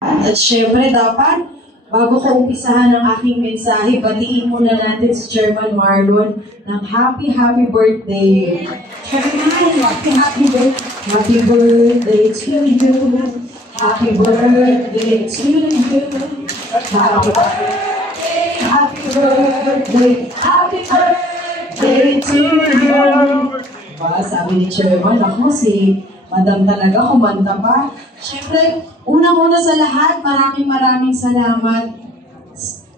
At syempre dapat, bago ko umpisahan ang aking mensahe, batiin muna natin si Chairman Marlon ng happy birthday. Chairman, happy birthday. Happy birthday to you. Happy birthday to you. Happy birthday. Happy birthday to you. Sabi ni Chairman, ako si Madam talaga, kumanta pa. Siyempre, unang-una sa lahat, maraming salamat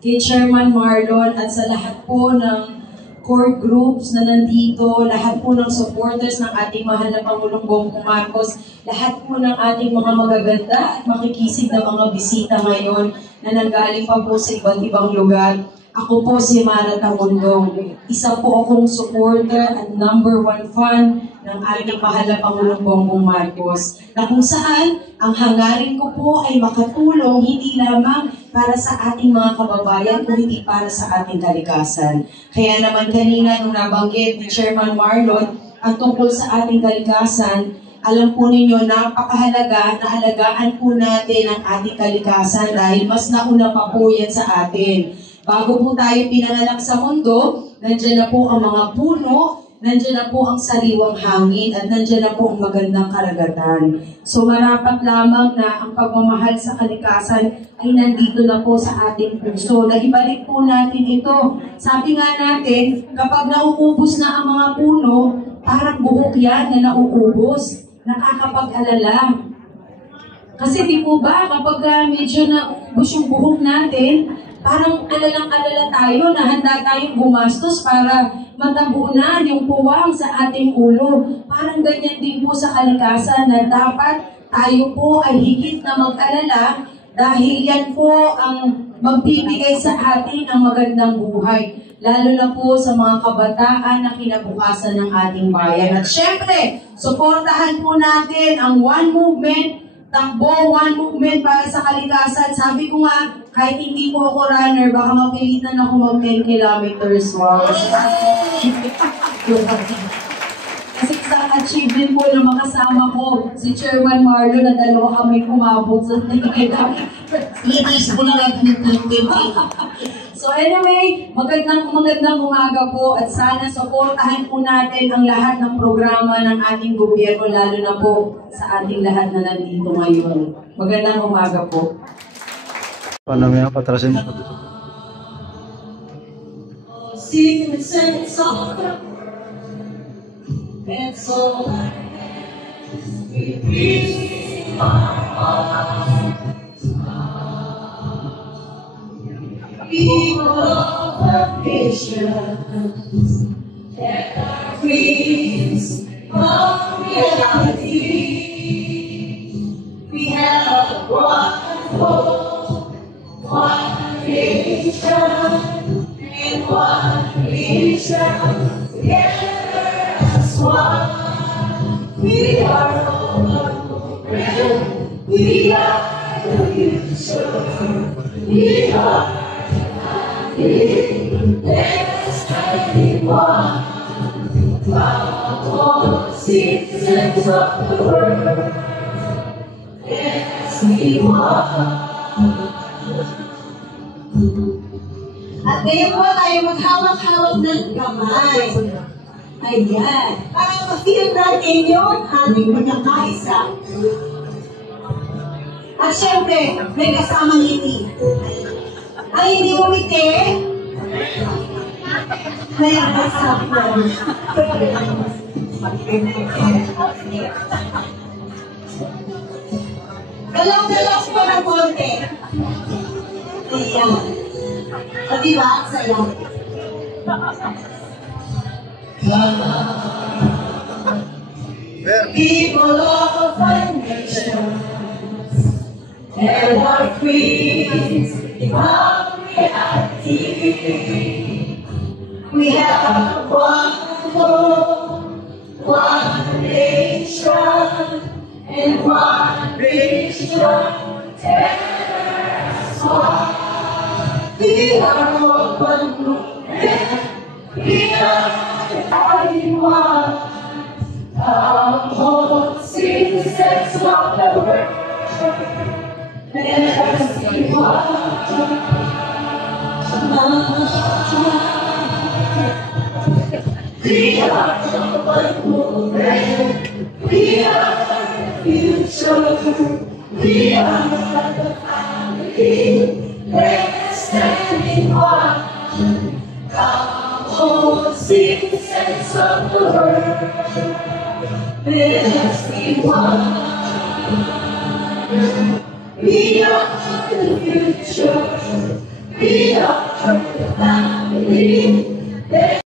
kay Chairman Marlon at sa lahat po ng core groups na nandito, lahat po ng supporters ng ating mahal na Pangulong Bongbong Marcos, lahat po ng ating mga magaganda at makikisig na mga bisita ngayon na nanggaling pa po sa iba't ibang lugar. Ako po si Mara Tamundong. Isa po akong supporter at #1 fan ng ating mahal na Pangulong Bongbong Marcos, na kung saan ang hangarin ko po ay makatulong hindi lamang para sa ating mga kababayan, kundi para sa ating kalikasan. Kaya naman kanina nung nabanggit ni Chairman Marlon ang tungkol sa ating kalikasan, alam po ninyo, napakahalaga na alagaan po natin ang ating kalikasan dahil mas nauna pa po yan sa atin. Bago po tayo pinanganak sa mundo, nandiyan na po ang mga puno, nandiyan na po ang sariwang hangin, at nandiyan na po ang magandang karagatan. So marapat lamang na ang pagmamahal sa kalikasan ay nandito na po sa ating puso. Naibalik po natin ito. Sabi nga natin, kapag nauubos na ang mga puno, parang buhok yan na nauubos. Nakakapag-alala. Kasi di po ba, kapag medyo naubos yung buhok natin, parang alalang-alala tayo na handa tayong gumastos para matabunan yung puwang sa ating ulo. Parang ganyan din po sa kalikasan na dapat tayo po ay higit na mag-alala dahil yan po ang magbibigay sa atin ng magandang buhay. Lalo na po sa mga kabataan na kinabukasan ng ating bayan. At syempre, suportahan po natin ang One Movement, Takbo, One Movement para sa kalikasan. Sabi ko nga, kahit hindi po ako runner, baka mapilitan ako mag 10 kilometers. Wow! Kasi isang achievement po na makasama ko si Chairman Marlon na dalawa kami kumabot sa 10 kilometers. po na natin yung So anyway, magandang umaga po at sana suportahan po natin ang lahat ng programa ng ating gobyerno, lalo na po sa ating lahat na nandito ngayon. Magandang umaga po. Paano nga patrasin mo? That's all I have. We breathe our hearts. People of the nations, let our dreams become reality. We have one hope, one nation, and one vision. Together as one, we are all one movement. We are the future. We are. Let's be one, all citizens of the world. Let's be one. At ngayon po tayo maghawak-hawak ng kamay. Ayan. Para ma-feel natin yung ating pagkakaisa. At syempre, may kasamang ngiti. Ay, hindi umiti. May kasap lang. Galaw-galaw po ng konti. Ayan. O diba? Sayo. People of our nations and our creeds become reality. We have one hope, one nation, and one vision. Together as one, we are all one movement. We are everyone. All citizens of the world. We are the one movement. We are the future. We are the family. Let's stand one. Come on, citizens of the world. Let's be one. We are the future. We are the family.